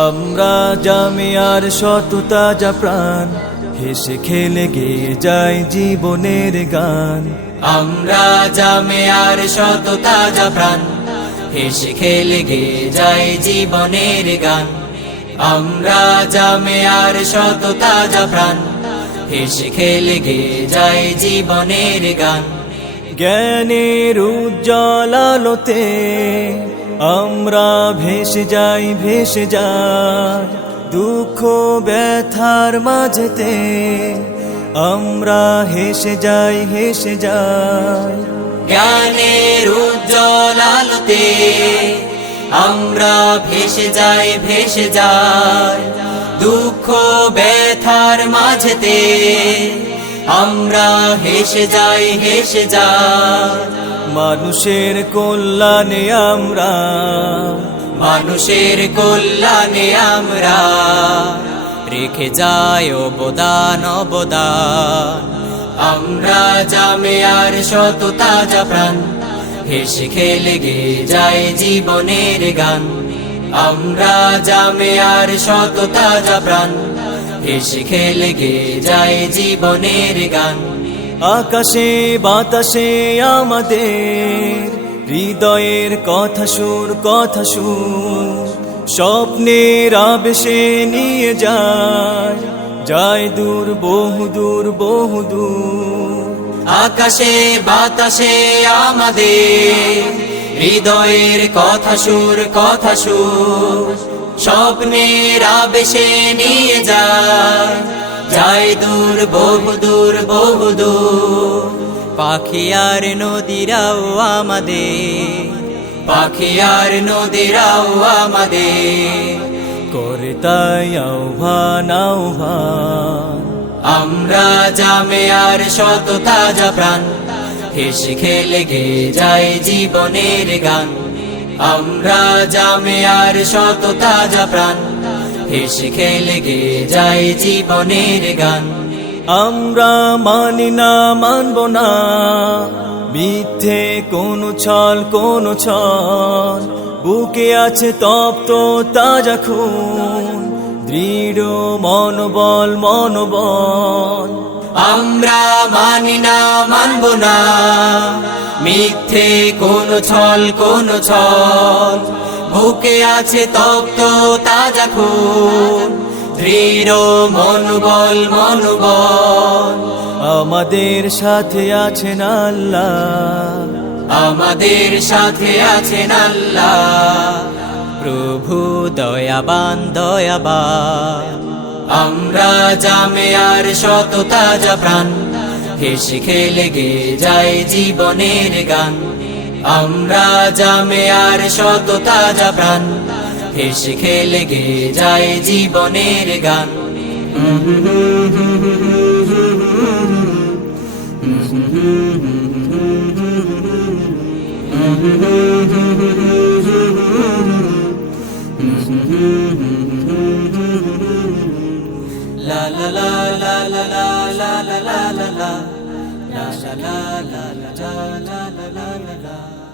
আমরা জামিয়ার শত তাজা প্রাণ, হেসে খেলে গেয়ে যায় জীবনের গান। আমরা জামিয়ার শত তাজা প্রাণ, হেসে খেলে গেয়ে যায় জীবনের গান। আমরা জামিয়ার শত তাজা প্রাণ, হেসে খেলে গেয়ে যায় জীবনের গান। জ্ঞানের উজ্জ্বল আলোতে আমরা ভেসে যাই, ভেসে যাই দুঃখ ব্যথার মাঝেতে। আমরা হেসে যাই, হেসে যাই জ্ঞানের উজ্জ্বল আলোতে আমরা ভেসে যাই, ভেসে যাই দুঃখ ব্যথার মাঝেতে। আমরা হেসে যাই, হেসে যাই মানুষের কল্যাণে আমরা, মানুষের কল্যাণে আমরা রেখে যাই অবদান, অবদান। আমরা জামিয়ার শত তাজা প্রাণ, হেসে খেলে গেয়ে যায় জীবনের গান। আমরা জামিয়ার শত তাজা প্রাণ, হেসে খেলে গেয়ে যায় জীবনের গান। আকাশে বাতাসে আমাদের হৃদয়ের কথা সুর, কথা সুর স্বপ্নের আবেশে নিয়ে যায়, যায় দূর বহুদূর, বহুদূর। আকাশে বাতাসে আমাদের হৃদয়ের কথা সুর, কথা সুর স্বপ্নের আবেশে নিয়ে যায়, যায় দূর বহুদূর, বহুদূর। পাখি আর নদীরাও আমাদের, পাখি আর নদীরাও আমাদের করে তাই আহ্বান, আহ্বান। আমরা জামিয়ার শত তাজা প্রাণ, হেসে খেলে গেয়ে যায় জীবনের গান। আমরা জামিয়ার শত তাজা প্রাণ, হেসে খেলে গেয়ে যায় জীবনের গান। আমরা মানি না, মানব না মিথ্যে কোনো ছল, কোনো ছল। বুকে আছে তপ্ত তাজা খুন, দৃঢ় মনোবল, মনোবল। আমরা মানি না, মানব না মিথ্যে কোনো ছল, কোনো ছল। বুকে আছে তপ্ত তাজা খুন, দৃঢ় মনোবল, মনোবল। আমাদের সাথে আছেন আল্লাহ, আমাদের সাথে আছেন আল্লাহ। প্রভু দয়াবান, দয়াবান। আমরা জামিয়ার শত তাজা প্রাণ, হেসে খেলে গেয়ে যায় জীবনের গান। আমরা জামিয়ার শত তাজা প্রাণ, হেসে খেলে গেয়ে যায় জীবনের গান। La la la la la la la la la la la la la la la la la la la la.